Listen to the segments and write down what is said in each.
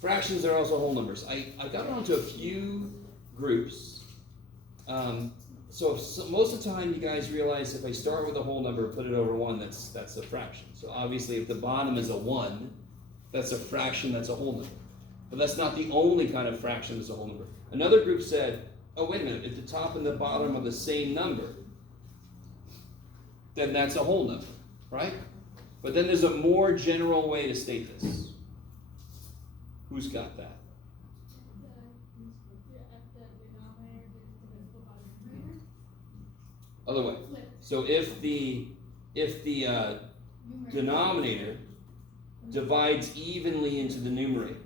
Fractions are also whole numbers. I got onto a few groups. So most of the time you guys realize if I start with a whole number, put it over 1, that's a fraction. So obviously if the bottom is a 1, that's a fraction, that's a whole number. But that's not the only kind of fraction that's a whole number. Another group said, oh wait a minute, if the top and the bottom are the same number, then that's a whole number, right? But then there's a more general way to state this. Who's got that? Other way. So if the denominator divides evenly into the numerator.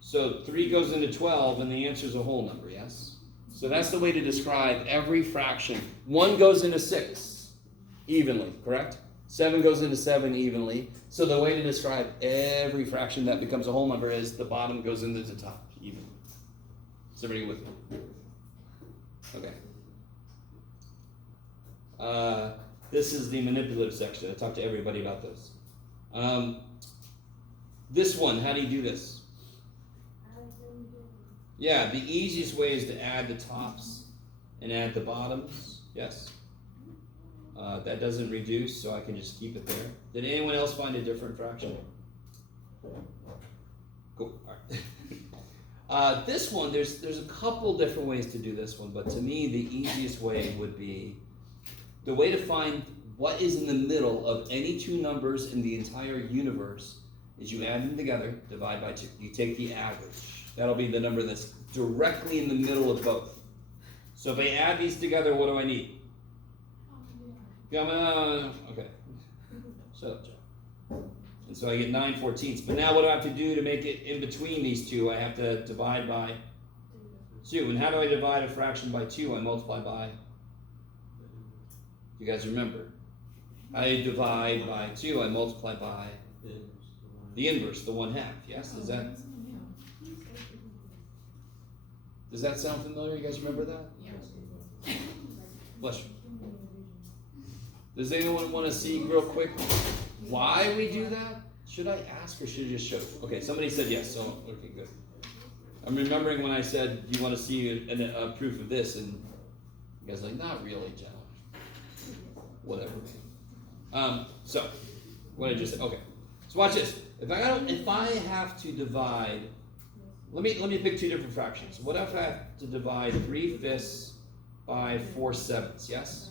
So 3 goes into 12 and the answer is a whole number, yes? So that's the way to describe every fraction. 1 goes into 6 evenly, correct? 7 goes into 7 evenly. So the way to describe every fraction that becomes a whole number is the bottom goes into the top evenly. Is everybody with me? Okay. This is the manipulative section. I talked to everybody about this. This one, how do you do this? Yeah, the easiest way is to add the tops and add the bottoms. Yes. That doesn't reduce, so I can just keep it there. Did anyone else find a different fraction? Cool. All right. This one, there's a couple different ways to do this one, but to me, the easiest way would be the way to find what is in the middle of any two numbers in the entire universe is you add them together, divide by 2. You take the average. That'll be the number that's directly in the middle of both. So if I add these together, what do I need? Come on. Okay. Shut up, Joe. And so I get 9/14. But now what do I have to do to make it in between these two? I have to divide by 2. And how do I divide a fraction by 2? I multiply by, you guys remember? I divide by 2, I multiply by the inverse, the 1/2. Yes? Does that sound familiar? You guys remember that? Yeah. Bless you. Does anyone want to see real quick why we do that? Should I ask or should I just show? Okay, somebody said yes, so okay, good. I'm remembering when I said, do you want to see a proof of this? And you guys are like, not really, John. Whatever. So, what I just said. Okay, so watch this. If I have to divide, let me pick two different fractions. What if I have to divide 3/5 by 4/7? Yes.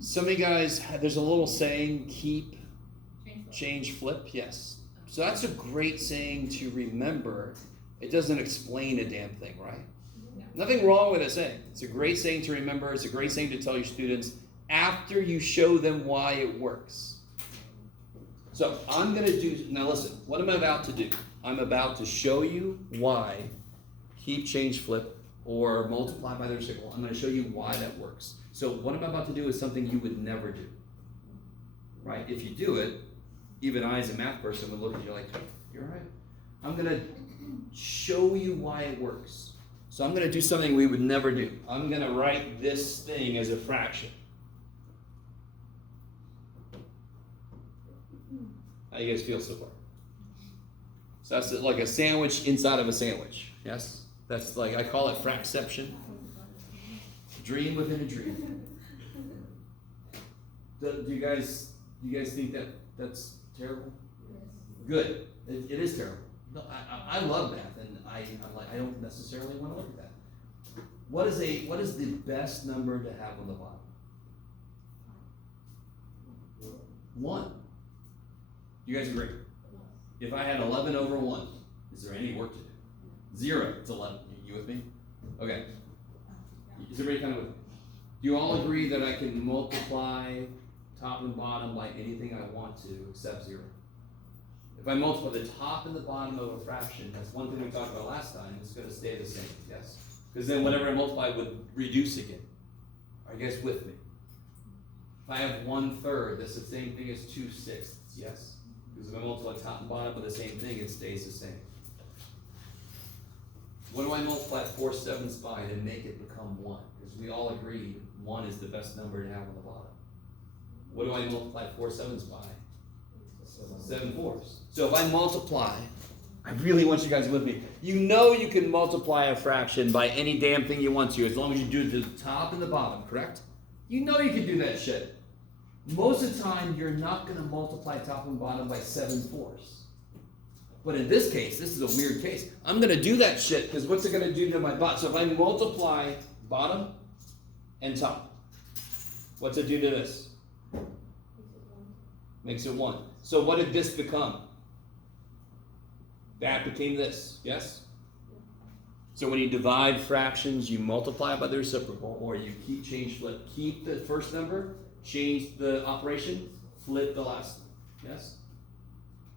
Some of you guys, there's a little saying, keep, change, flip. Yes. So that's a great saying to remember. It doesn't explain a damn thing, right? No. Nothing wrong with a saying. It's a great saying to remember. It's a great saying to tell your students after you show them why it works. So I'm going to do, now listen, what am I about to do? I'm about to show you why keep, change, flip, or multiply by the reciprocal. I'm going to show you why that works. So what I'm about to do is something you would never do, right? If you do it, even I as a math person would look at you like, you're right. I'm going to show you why it works. So I'm going to do something we would never do. I'm going to write this thing as a fraction. How do you guys feel so far? So that's like a sandwich inside of a sandwich, yes? That's like, I call it fracception. Dream within a dream. Do you guys think that's terrible? Good. It is terrible. No, I love math, and I'm like, I don't necessarily want to look at that. What is the best number to have on the bottom? 1. You guys agree? If I had 11 over 1, is there any work to do? 0. It's 11. You with me? Okay. Is everybody kind of with me? Do you all agree that I can multiply top and bottom by anything I want to except 0? If I multiply the top and the bottom of a fraction, that's one thing we talked about last time, it's going to stay the same, yes? Because then whatever I multiply would reduce again. Are you guys with me? If I have 1/3, that's the same thing as 2/6, yes? Because if I multiply top and bottom of the same thing, it stays the same. What do I multiply 4 sevenths by to make it become 1? Because we all agreed 1 is the best number to have on the bottom. What do I multiply 4 sevenths by? 7 fourths. So if I multiply, I really want you guys with me. You know you can multiply a fraction by any damn thing you want to, as long as you do it to the top and the bottom, correct? You know you can do that shit. Most of the time, you're not going to multiply top and bottom by 7 fourths. But in this case, this is a weird case. I'm going to do that shit, because what's it going to do to my bottom? So if I multiply bottom and top, what's it do to this? Makes it 1. So what did this become? That became this, yes? So when you divide fractions, you multiply by the reciprocal, or you flip. Keep the first number, change the operation, flip the last one, yes?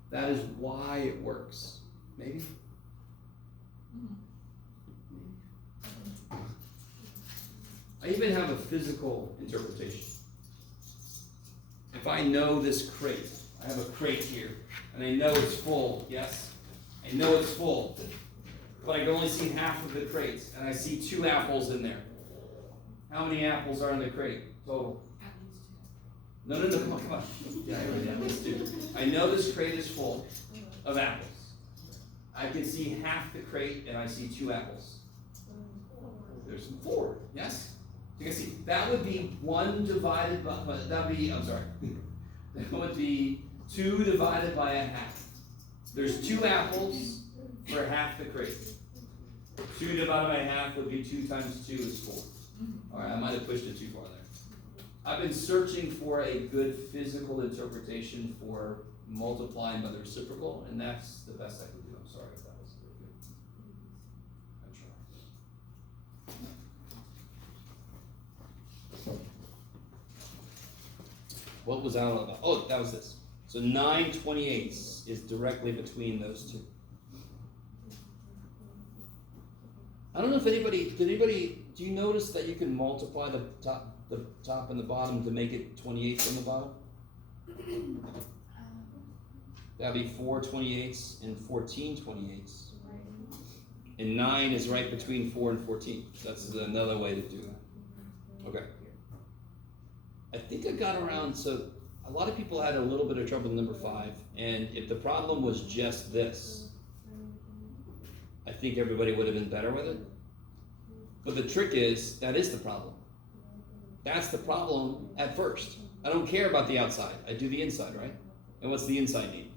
That is why it works. Maybe? I even have a physical interpretation. If I know this crate, I have a crate here, and I know it's full, yes? I know it's full, but I can only see half of the crate, and I see 2 apples in there. How many apples are in the crate total? At least 2. No, come on. Yeah, at least 2. I know this crate is full of apples. I can see half the crate, and I see 2 apples. There's 4, yes? You can see, that would be 1 divided by, that would be 2 divided by a half. There's 2 apples for half the crate. 2 divided by half would be 2 times 2 is 4. All right, I might have pushed it too far there. I've been searching for a good physical interpretation for multiplying by the reciprocal, and that's the best I could do. I'm sorry if that was good. I tried. What was that all about? Oh, that was this. So 9/28 is directly between those 2. I don't know if do you notice that you can multiply the top and the bottom to make it 28 on the bottom? That'd be 4 28 and 14 28. And 9 is right between 4 and 14. That's another way to do that. Okay. I think I got around, so a lot of people had a little bit of trouble with number 5, and if the problem was just this, I think everybody would have been better with it. But the trick is, that is the problem. That's the problem at first. I don't care about the outside. I do the inside, right? And what's the inside need?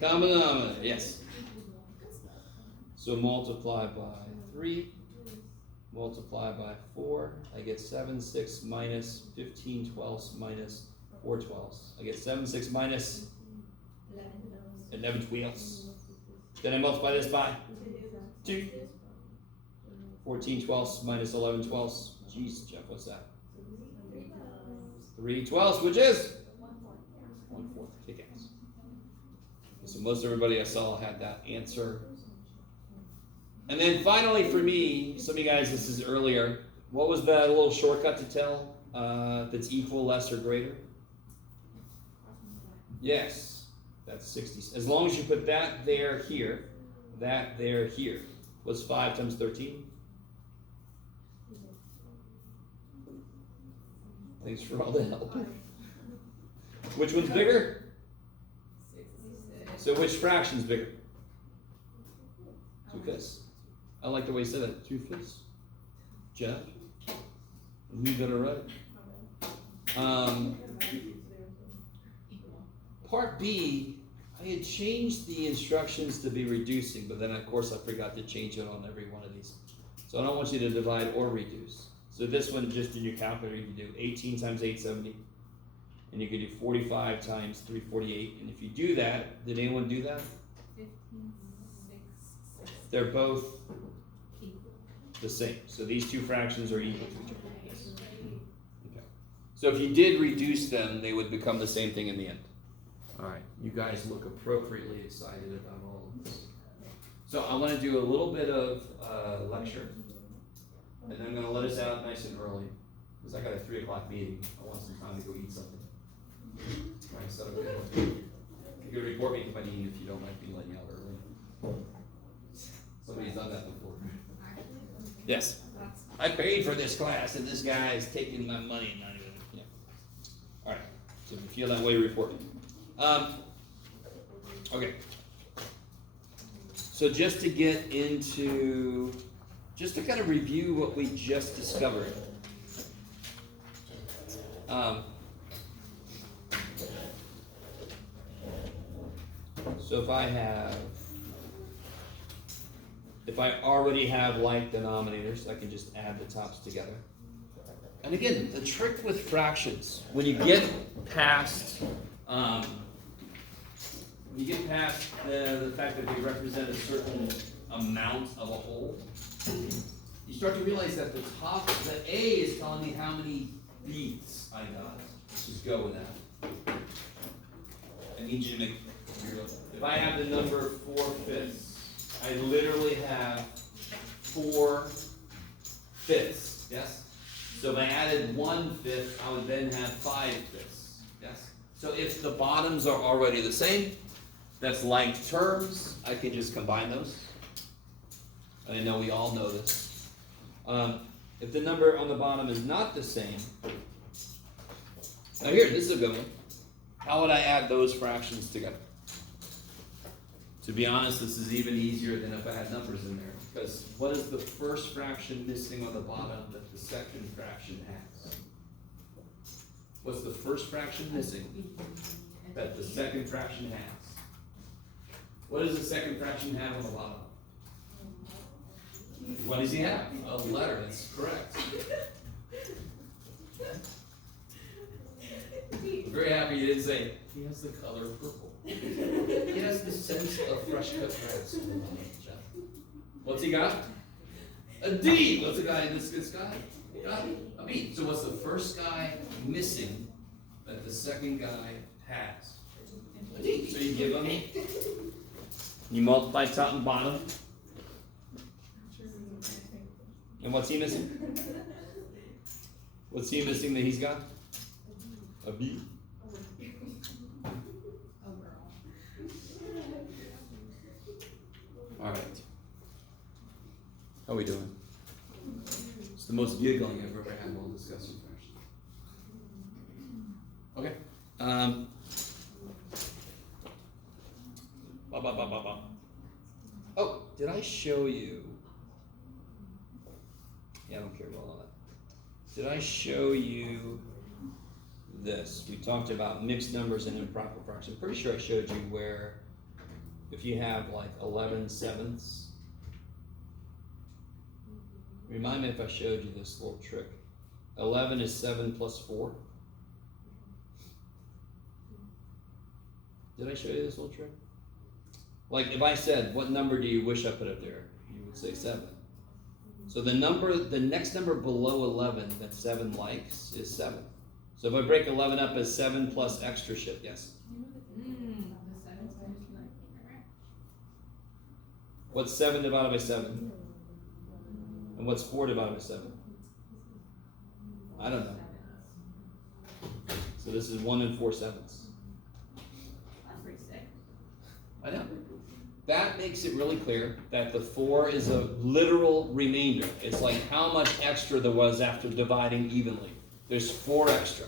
Common denominator, yes. So multiply by 3, multiply by 4, I get 7 6 minus 15 twelfths minus 4 twelfths. I get 7 6 minus 11 twelfths. Then I multiply this by 2. 14 twelfths minus 11 twelfths. Jeez, Jeff, what's that? 3 twelfths, which is 1/4. Kick ass. So most everybody I saw had that answer. And then finally for me, some of you guys, this is earlier, what was the little shortcut to tell that's equal, less, or greater? Yes, that's 60. As long as you put that there, here, that there, here. What's 5 times 13? Thanks for all the help. Which one's bigger? 66. So which fraction's bigger? 2/5. I like the way you said that. 2/5. Jeff? You got it right. Part B, I had changed the instructions to be reducing, but then of course I forgot to change it on every one of these. So I don't want you to divide or reduce. So this one, just in your calculator, you can do 18 times 870. And you can do 45 times 348. And if you do that, did anyone do that? 15, 6. They're both the same. So these two fractions are equal to each other. Okay. So if you did reduce them, they would become the same thing in the end. All right. You guys look appropriately excited about all of this. So I want to do a little bit of lecture. And then I'm going to let us out nice and early because I got a 3 o'clock meeting. I want some time to go eat something. Christ, okay. You can report me to my dean if you don't like me letting you out early. Somebody's done that before. Yes. I paid for this class and this guy is taking my money and not even, yeah. All right. So if you feel that way, report me. Okay. So just to get into, just to kind of review what we just discovered. So if I already have like denominators, I can just add the tops together. And again, the trick with fractions, when you get past the fact that they represent a certain amount of a whole, you start to realize that the A is telling me how many beats I got. Let's just go with that. I need you to make, if I have the number 4/5, I literally have 4/5, yes? So if I added 1/5, I would then have 5/5, yes? So if the bottoms are already the same, that's like terms, I can just combine those. And I know we all know this. If the number on the bottom is not the same, now here, this is a good one. How would I add those fractions together? To be honest, this is even easier than if I had numbers in there. Because what is the first fraction missing on the bottom that the second fraction has? What's the first fraction missing that the second fraction has? What does the second fraction have on the bottom? What does he have? A letter, that's correct. I'm very happy you didn't say, he has the color purple. He has the sense of fresh cut grass. What's he got? A D. What's the guy in this guy? Got a B. So what's the first guy missing that the second guy has? A D. So you give him, you multiply top and bottom. And what's he missing? What's he missing that he's got? A B. All right. How are we doing? It's the most giggling I've ever had while discussing fractions. Okay. Oh, did I show you? Yeah, I don't care about all that. Did I show you this? We talked about mixed numbers and improper fractions. I'm pretty sure I showed you where if you have like 11/7, remind me if I showed you this little trick. 11 is 7 plus 4. Did I show you this little trick? Like if I said, what number do you wish I put up there? You would say 7. So the next number below 11 that 7 likes is 7. So if I break 11 up as 7 plus extra shit, yes? What's 7 divided by 7? And what's 4 divided by 7? I don't know. So this is 1 and 4/7. That's pretty sick. I know. That makes it really clear that the 4 is a literal remainder. It's like how much extra there was after dividing evenly. There's 4 extra.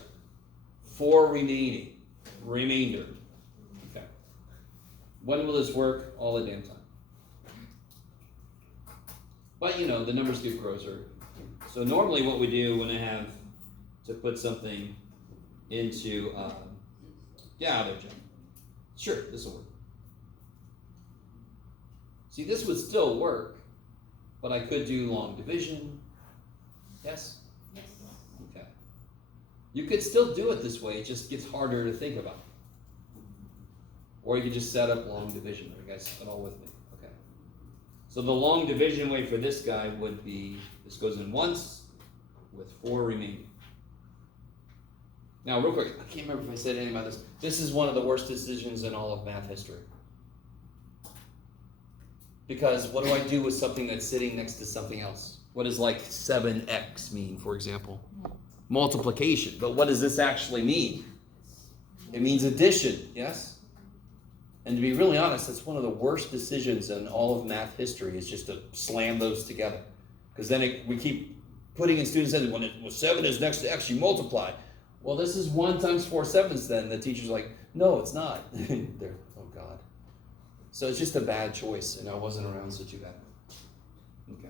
4 remaining. Remainder. Okay. When will this work? All the damn time. But you know, the numbers get grosser. So normally what we do when I have to put something into, yeah, there, John. Sure, this will work. See, this would still work, but I could do long division. Yes? Yes. Okay. You could still do it this way, it just gets harder to think about. Or you could just set up long division. Are you guys all with me? Okay. So the long division way for this guy would be, this goes in once with 4 remaining. Now, real quick, I can't remember if I said anything about this. This is one of the worst decisions in all of math history. Because what do I do with something that's sitting next to something else? What does like 7x mean, for example? Multiplication. But what does this actually mean? It means addition, yes? And to be really honest, that's one of the worst decisions in all of math history, is just to slam those together. Because then we keep putting in students' heads, when 7 is next to x, you multiply. Well, this is 1 times 4 sevenths then. The teacher's like, no, it's not. They're, oh, God. So it's just a bad choice, and I wasn't around, so too bad. Okay.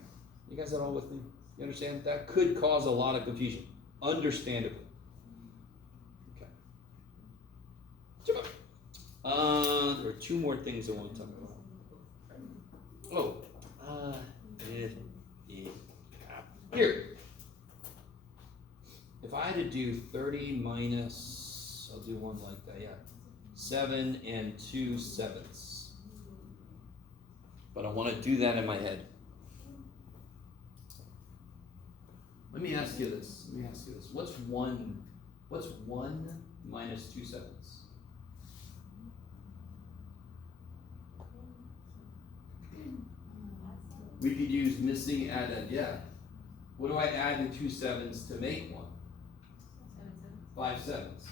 You guys are all with me? You understand? That could cause a lot of confusion. Understandably. Okay. There are 2 more things I want to talk about. Here. If I had to do 30 minus, I'll do one like that, yeah. 7 and 2 sevenths. But I want to do that in my head. Let me ask you this. What's 1 minus 2 sevenths? We could use missing addend, yeah. What do I add to 2 sevenths to make 1? 5 sevenths.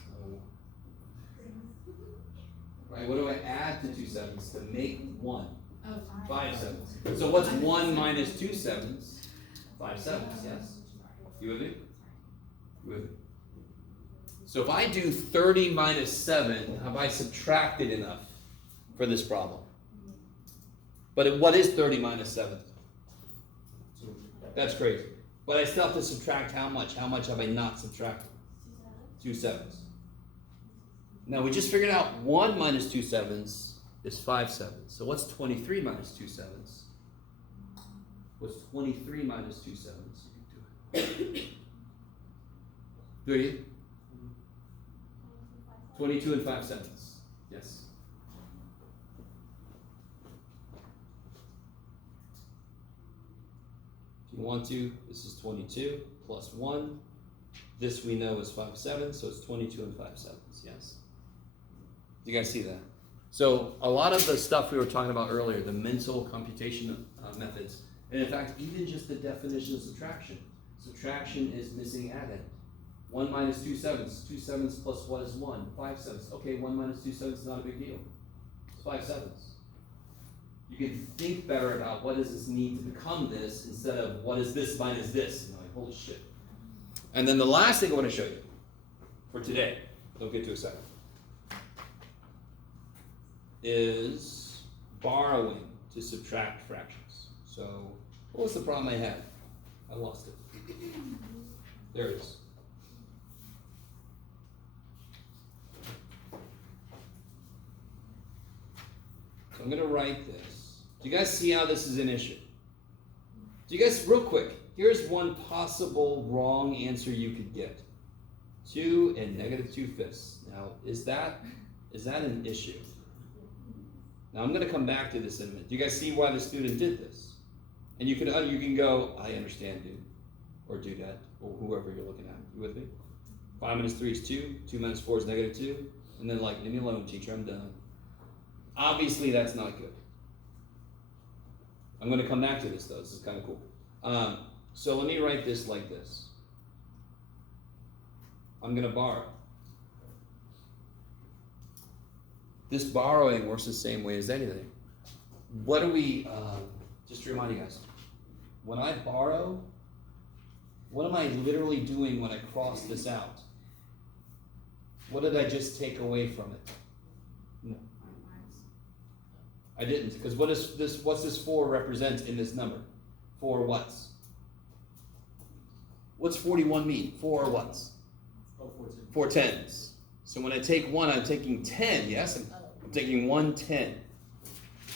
Right, what do I add to 2 sevenths to make 1? 5 sevenths. So what's 1 minus 2 sevenths? 5 sevenths, yes? You with me? So if I do 30 minus 7, have I subtracted enough for this problem? But what is 30 minus 7? That's crazy. But I still have to subtract how much? How much have I not subtracted? 2 sevenths. Now we just figured out 1 minus 2 sevenths is 5 sevenths. So what's 23 minus 2 sevenths? What's 23 minus 2 sevenths? You can do it. Do you? 22 and 5 sevenths. Yes. If you want to, this is 22 plus 1. This we know is 5 sevenths, so it's 22 and 5 sevenths, yes? Do you guys see that? So a lot of the stuff we were talking about earlier, the mental computation methods, and in fact, even just the definition of subtraction. Subtraction is missing addend. 1 minus 2 sevenths. 2 sevenths plus what is 1? 5 sevenths. Okay, 1 minus 2 sevenths is not a big deal. It's 5 sevenths. You can think better about what does this need to become this instead of what is this minus this. You know, like, holy shit. And then the last thing I want to show you for today, don't get to a second, is borrowing to subtract fractions. So what was the problem I had? I lost it. There it is. So I'm going to write this. Do you guys see how this is an issue? Do you guys, real quick, here's one possible wrong answer you could get. 2 and negative 2/5. Now, is that an issue? Now, I'm going to come back to this in a minute. Do you guys see why the student did this? And you can go, I understand, dude. Or dudette, or whoever you're looking at. You with me? 5 minus 3 is 2. 2 minus 4 is negative 2. And then, like, leave me alone, teacher, I'm done. Obviously, that's not good. I'm going to come back to this, though. This is kind of cool. So let me write this like this. I'm going to borrow. This borrowing works the same way as anything. What do we, just to remind you guys, when I borrow, what am I literally doing when I cross this out? What did I just take away from it? No. I didn't, because what's this 4 represent in this number? 4 whats? What's 41 mean? 4 whats? 4 tens. So when I take 1, I'm taking 10, yes? I'm taking 1 10.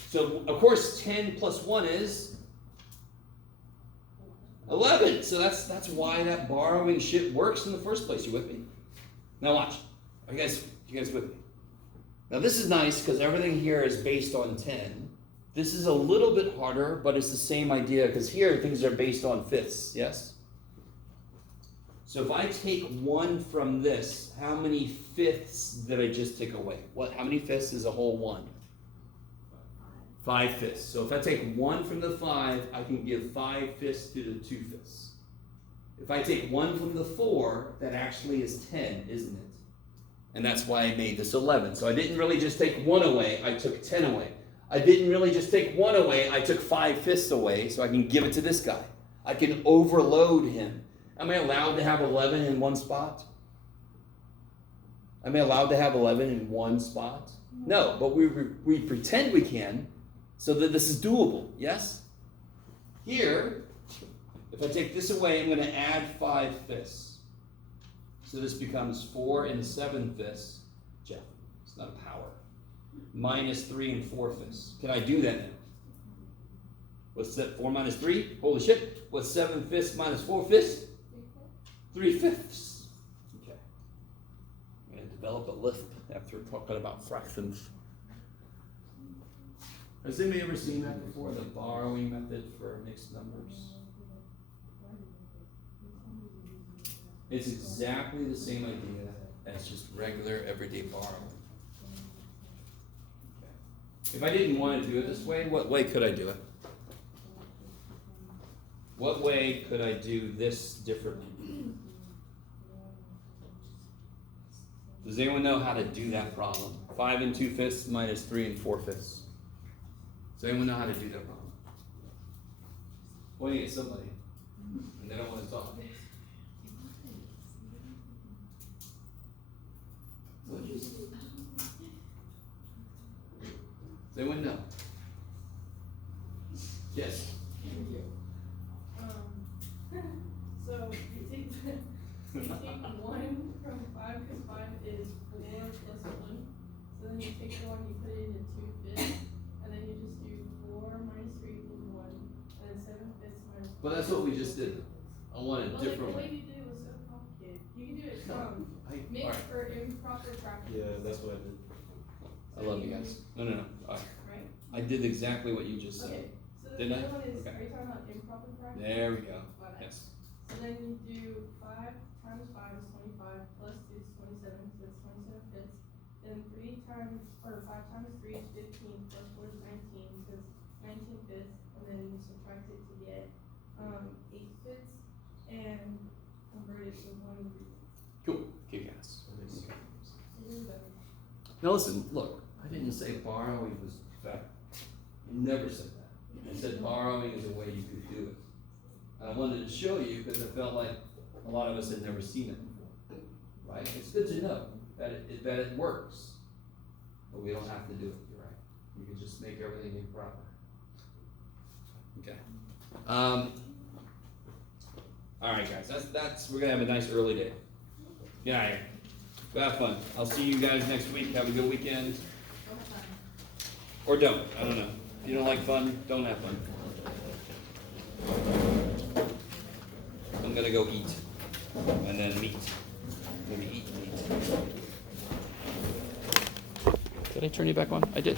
So, of course, 10 plus 1 is 11. So that's why that borrowing shit works in the first place. You with me? Now watch. Are you guys with me? Now this is nice because everything here is based on 10. This is a little bit harder, but it's the same idea because here things are based on fifths, yes? So if I take 1 from this, how many fifths did I just take away? How many fifths is a whole 1? 5 fifths. So if I take 1 from the 5, I can give 5 fifths to the 2 fifths. If I take 1 from the 4, that actually is 10, isn't it? And that's why I made this 11. So I didn't really just take 1 away, I took 10 away. I didn't really just take 1 away, I took 5/5 away so I can give it to this guy. I can overload him. Am I allowed to have 11 in one spot? Am I allowed to have 11 in one spot? No, but we pretend we can so that this is doable, yes? Here, if I take this away, I'm going to add 5/5. So this becomes 4 and 7/5. Jeff, it's not a power. Minus 3 and 4/5. Can I do that now? What's that? 4 minus 3? Holy shit. What's 7/5 minus 4/5? 3/5. Okay. I'm going to develop a lisp after talking about fractions. Has anybody ever seen that before? The borrowing method for mixed numbers? It's exactly the same idea as just regular everyday borrowing. Okay. If I didn't want to do it this way, what way could I do it? What way could I do this differently? Does anyone know how to do that problem? 5 and 2/5 minus 3 and 4/5. Does anyone know how to do that problem? Pointing at somebody, and they don't want to talk. Does anyone know? Yes. So you take you take 1 from 5 because 5 is 4 plus 1. So then you take the 1, you put it into 2/5, and then you just do 4 minus 3 equals 1, and then 7/5 minus 4. But that's what we just did. I want a Well, different the way way. you did it was so complicated. You can do it from mixed Alright. or improper practice. Yeah, that's what I did. I love you guys. No. Alright. Right? I did exactly what you just said. Okay. So the Didn't I? other one is, Okay. are you talking about improper practice? There we go. Okay. Yes. So then you do 5 times 5 is 25, plus 2 is 27, so it's 27/5. Then 3 times, or 5 times 3 is 15, plus 4 is 19, so it's 19/5. And then you subtract it to get 8/5, and convert it to 1/3. Cool. Okay, guys. That makes sense. So this is better. Now listen, look, I didn't say borrowing was bad. I never said that. I said borrowing is a way you could do it. And I wanted to show you because I felt like a lot of us had never seen it before. Right? It's good to know that it works. But we don't have to do it, you're right. You can just make everything improper. Okay. Alright guys, that's we're gonna have a nice early day. Get out of here. Go have fun. I'll see you guys next week. Have a good weekend. Or don't. I don't know. If you don't like fun, don't have fun. I'm gonna go eat. And then meet. Maybe eat meat. Did I turn you back on? I did.